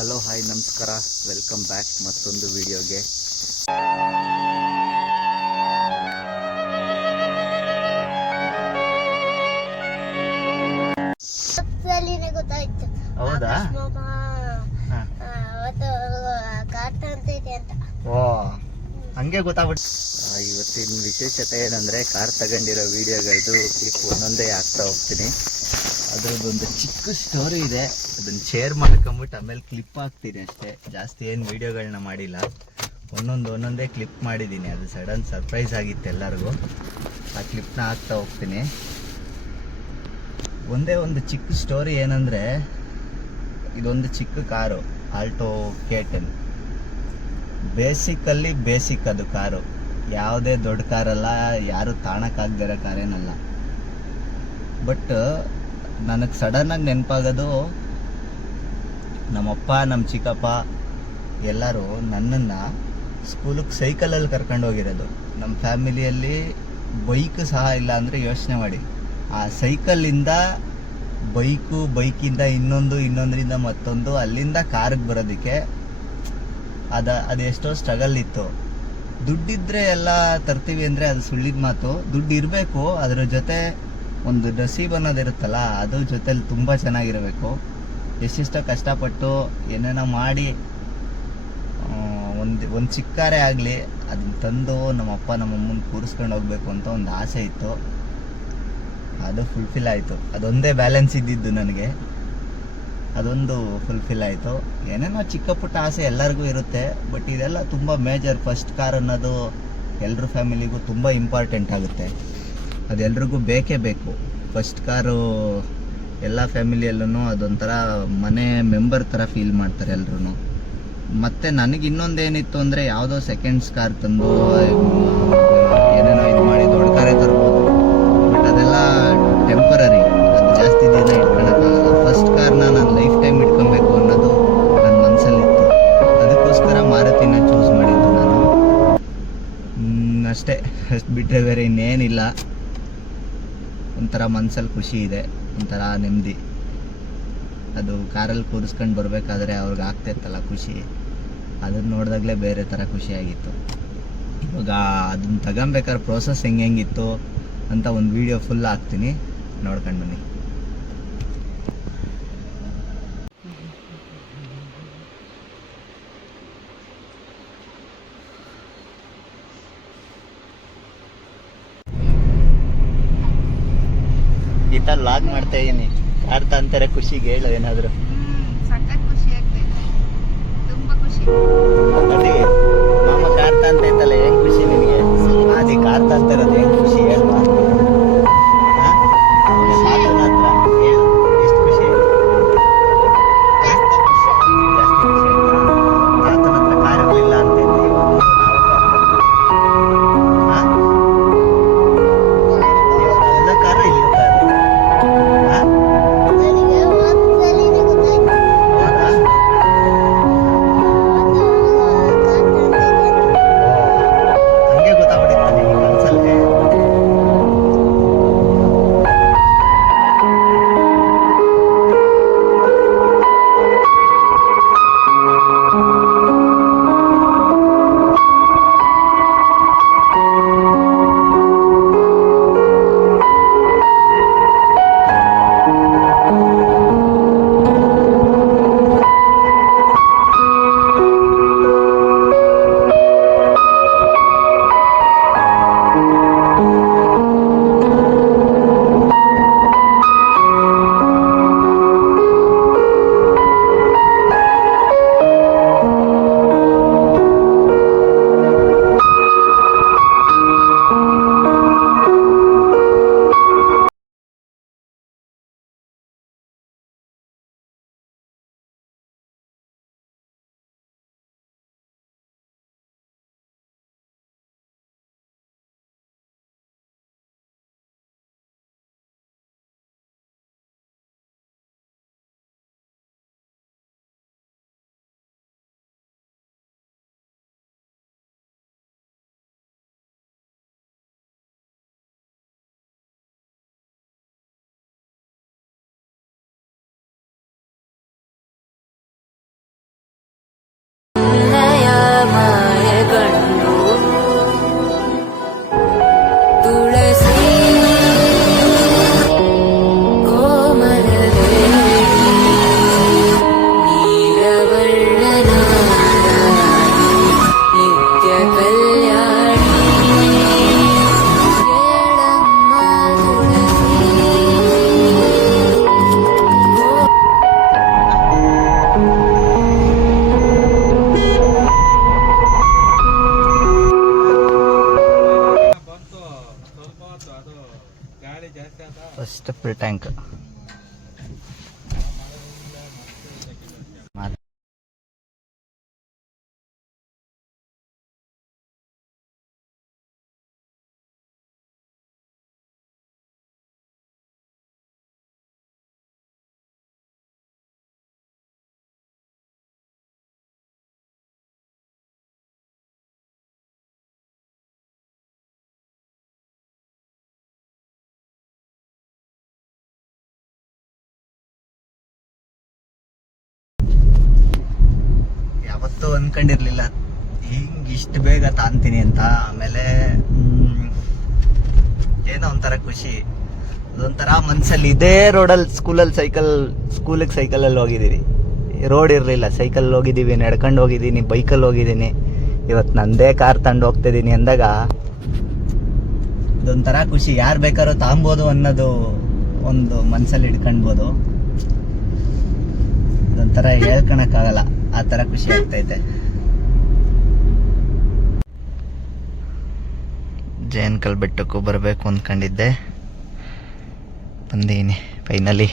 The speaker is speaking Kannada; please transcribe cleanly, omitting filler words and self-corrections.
ಹಲೋ ಹಾಯ್ ನಮಸ್ಕಾರ, ವೆಲ್ಕಮ್ ಬ್ಯಾಕ್ ಮತ್ತೊಂದು ವಿಡಿಯೋಗೆ. ಹೌದಾ? ಓ ಹಂಗೆ ಗೊತ್ತಾಗ್ಬಿಟ್ಟು. ಇವತ್ತಿನ ವಿಶೇಷತೆ ಏನಂದರೆ, ಕಾರ್ ತಗೊಂಡಿರೋ ವಿಡಿಯೋಗಳದ್ದು ಕ್ಲಿಪ್ ಒಂದೊಂದೇ ಆಗ್ತಾ ಹೋಗ್ತೀನಿ. ಅದರದ್ದೊಂದು ಚಿಕ್ಕ ಸ್ಟೋರಿ ಇದೆ, ಅದನ್ನು ಶೇರ್ ಮಾಡ್ಕೊಂಬಿಟ್ಟು ಆಮೇಲೆ ಕ್ಲಿಪ್ ಹಾಕ್ತೀನಿ ಅಷ್ಟೇ. ಜಾಸ್ತಿ ಏನು ವೀಡಿಯೋಗಳನ್ನ ಮಾಡಿಲ್ಲ, ಒಂದೊಂದೇ ಕ್ಲಿಪ್ ಮಾಡಿದ್ದೀನಿ. ಅದು ಸಡನ್ ಸರ್ಪ್ರೈಸ್ ಆಗಿತ್ತು ಎಲ್ಲರಿಗೂ. ಆ ಕ್ಲಿಪ್ನ ಹಾಕ್ತಾ ಹೋಗ್ತೀನಿ. ಒಂದೇ ಒಂದು ಚಿಕ್ಕ ಸ್ಟೋರಿ ಏನಂದರೆ, ಇದೊಂದು ಚಿಕ್ಕ ಕಾರು ಆಲ್ಟೋ K10. ಬೇಸಿಕ್ ಅದು ಕಾರು, ಯಾವುದೇ ದೊಡ್ಡ ಕಾರಲ್ಲ, ಯಾರು ತಾಣಕ್ಕಾಗದಿರೋ ಕಾರೇನಲ್ಲ. ಬಟ್ ನನಗೆ ಸಡನ್ನಾಗಿ ನೆನಪಾಗೋದು, ನಮ್ಮಪ್ಪ ನಮ್ಮ ಚಿಕ್ಕಪ್ಪ ಎಲ್ಲರೂ ನನ್ನನ್ನು ಸ್ಕೂಲಿಗೆ ಸೈಕಲಲ್ಲಿ ಕರ್ಕೊಂಡು ಹೋಗಿರೋದು. ನಮ್ಮ ಫ್ಯಾಮಿಲಿಯಲ್ಲಿ ಬೈಕ್ ಸಹ ಇಲ್ಲ ಅಂದರೆ ಯೋಚನೆ ಮಾಡಿ. ಆ ಸೈಕಲ್ಲಿಂದ ಬೈಕಿಂದ ಇನ್ನೊಂದರಿಂದ ಮತ್ತೊಂದು, ಅಲ್ಲಿಂದ ಕಾರಿಗೆ ಬರೋದಕ್ಕೆ ಅದೆಷ್ಟೋ ಸ್ಟ್ರಗಲ್ ಇತ್ತು. ದುಡ್ಡಿದ್ರೆ ಎಲ್ಲ ತರ್ತೀವಿ ಅಂದರೆ ಅದು ಸುಳ್ಳಿದ ಮಾತು. ದುಡ್ಡು ಇರಬೇಕು, ಅದರ ಜೊತೆ ಒಂದು ನಸೀಬ್ ಅನ್ನೋದಿರುತ್ತಲ್ಲ, ಅದು ಜೊತೆಲಿ ತುಂಬ ಚೆನ್ನಾಗಿರಬೇಕು. ಎಷ್ಟೆಷ್ಟೋ ಕಷ್ಟಪಟ್ಟು ಏನೇನೋ ಮಾಡಿ ಒಂದು ಚಿಕ್ಕಾರೇ ಆಗಲಿ ಅದನ್ನ ತಂದು ನಮ್ಮಪ್ಪ ನಮ್ಮಮ್ಮನ ಕೂರಿಸ್ಕೊಂಡು ಹೋಗ್ಬೇಕು ಅಂತ ಒಂದು ಆಸೆ ಇತ್ತು. ಅದು ಫುಲ್ಫಿಲ್ ಆಯಿತು. ಅದೊಂದೇ ಬ್ಯಾಲೆನ್ಸ್ ಇದ್ದಿದ್ದು ನನಗೆ, ಅದೊಂದು ಫುಲ್ಫಿಲ್ ಆಯಿತು. ಏನೇನೋ ಚಿಕ್ಕ ಪುಟ್ಟ ಆಸೆ ಎಲ್ಲರಿಗೂ ಇರುತ್ತೆ, ಬಟ್ ಇದೆಲ್ಲ ತುಂಬ ಮೇಜರ್. ಫಸ್ಟ್ ಕಾರ್ ಅನ್ನೋದು ಎಲ್ಲರ ಫ್ಯಾಮಿಲಿಗೂ ತುಂಬ ಇಂಪಾರ್ಟೆಂಟ್ ಆಗುತ್ತೆ. ಅದೆಲ್ರಿಗೂ ಬೇಕೇ ಬೇಕು. ಫಸ್ಟ್ ಕಾರು ಎಲ್ಲ ಫ್ಯಾಮಿಲಿಯಲ್ಲೂ ಅದೊಂಥರ ಮನೆ ಮೆಂಬರ್ ಥರ ಫೀಲ್ ಮಾಡ್ತಾರೆ ಎಲ್ಲರೂ. ಮತ್ತು ನನಗೆ ಇನ್ನೊಂದೇನಿತ್ತು ಅಂದರೆ, ಯಾವುದೋ ಸೆಕೆಂಡ್ಸ್ ಕಾರ್ ತಂದು ಏನೇನೋ ಇದು ಮಾಡಿ ದೊಡ್ಡ ಕಾರೇ ತರ್ಬೋದು, ಬಟ್ ಅದೆಲ್ಲ ಟೆಂಪರರಿ. ಅದು ಜಾಸ್ತಿ ದಿನ ಇಟ್ಕೊಳಕ್ಕಾಗಲ್ಲ. ಫಸ್ಟ್ ಕಾರ್ನ ನಾನು ಲೈಫ್ ಟೈಮ್ ಇಟ್ಕೊಬೇಕು ಅನ್ನೋದು ನನ್ನ ಮನಸ್ಸಲ್ಲಿತ್ತು. ಅದಕ್ಕೋಸ್ಕರ ಮಾರುತಿನ ಚೂಸ್ ಮಾಡಿದ್ದು ನಾನು. ಅಷ್ಟೇ, ಅಷ್ಟು ಬಿಟ್ಟರೆ ಬೇರೆ ಇನ್ನೇನಿಲ್ಲ. ಒಂಥರ ಮನಸ್ಸಲ್ಲಿ ಖುಷಿ ಇದೆ, ಒಂಥರ ನೆಮ್ಮದಿ. ಅದು ಕಾರಲ್ಲಿ ಕೂರಿಸ್ಕೊಂಡು ಬರಬೇಕಾದ್ರೆ ಅವ್ರಿಗೆ ಆಗ್ತಾಯಿತ್ತಲ್ಲ ಖುಷಿ, ಅದನ್ನು ನೋಡಿದಾಗಲೇ ಬೇರೆ ಥರ ಖುಷಿಯಾಗಿತ್ತು. ಇವಾಗ ಅದನ್ನ ತಗೊಬೇಕಾದ್ರೆ ಪ್ರೋಸೆಸ್ ಹೆಂಗಿತ್ತು ಅಂತ ಒಂದು ವಿಡಿಯೋ ಫುಲ್ ಹಾಕ್ತೀನಿ, ನೋಡ್ಕೊಂಡು ಬನ್ನಿ. ಈ ಥರ ಲಾಗ್ ಮಾಡ್ತಾ ಇದೀನಿ. ಅರ್ಥ ಅಂತಾರೆ ಖುಷಿಗೆ, ಹೇಳು ಏನಾದ್ರು. ಸಖತ್ ಖುಷಿ ಆಗ್ತೈತೆ, ತುಂಬಾ ಖುಷಿ. ಅದೇ ಮಾಮ ಕಾರ್ ತಂತೈತಲ್ಲ, ಹೆಂಗ್ ಖುಷಿ ನಿನಗೆ? ಅದೇ ಕಾರ್ ತಂತಿರೋದು ಹೆಂಗ್ ಖುಷಿ ಹೇಳು. ಮಾತನ ಹತ್ರ ಹೇಳು, ಎಷ್ಟು ಖುಷಿ? ಜಾಸ್ತಿ ಖುಷಿ. ಜಾಸ್ತಿ ಖುಷಿ ಆಯ್ತಾ? ಮಾತನ ಹತ್ರ ಕಾರ್ ಇರಲಿಲ್ಲ ಅಂತೈತಿ, ಅಲ್ಲ ಕಾರು ಇಲ್ಲ ಕಾರು. ನನಗೆ ಒಂದ್ಸಲಿನೇ ಗೊತ್ತಾಯ್ತು ಟ್ಯಾಂಕ್. ಯಾವತ್ತೂ ಅನ್ಕೊಂಡಿರ್ಲಿಲ್ಲ ಹಿಂಗ್ ಇಷ್ಟು ಬೇಗ ತಾಂತೀನಿ ಅಂತ. ಆಮೇಲೆ ಏನೋ ಒಂಥರ ಖುಷಿ, ಅದೊಂಥರ ಮನ್ಸಲ್ಲಿ. ಇದೇ ರೋಡಲ್ಲಿ ಸ್ಕೂಲಿಗೆ ಸೈಕಲಲ್ಲಿ ಹೋಗಿದ್ದೀವಿ, ರೋಡ್ ಇರಲಿಲ್ಲ, ಸೈಕಲ್ ಹೋಗಿದ್ದೀವಿ, ನಡ್ಕೊಂಡು ಹೋಗಿದ್ದೀನಿ, ಬೈಕಲ್ಲಿ ಹೋಗಿದ್ದೀನಿ. ಇವತ್ತು ನಂದೇ ಕಾರ್ ತಂದು ಹೋಗ್ತಿದ್ದೀನಿ ಅಂದಾಗ ಇದೊಂಥರ ಖುಷಿ. ಯಾರು ಬೇಕಾದ್ರೂ ತಾಂಬೋದು ಅನ್ನೋದು ಒಂದು ಮನ್ಸಲ್ಲಿ ಇಟ್ಕೊಳ್ಬೋದು. ಇದೊಂಥರ ಹೇಳ್ಕೊಳಕ್ಕಾಗಲ್ಲ, ಆ ಥರ ಖುಷಿ ಆಗ್ತೈತೆ. ಜೇನ್ಕಲ್ ಬೆಟ್ಟಕ್ಕೂ ಬರಬೇಕು ಅಂದ್ಕೊಂಡಿದ್ದೆ, ಬಂದೀನಿ ಫೈನಲಿ.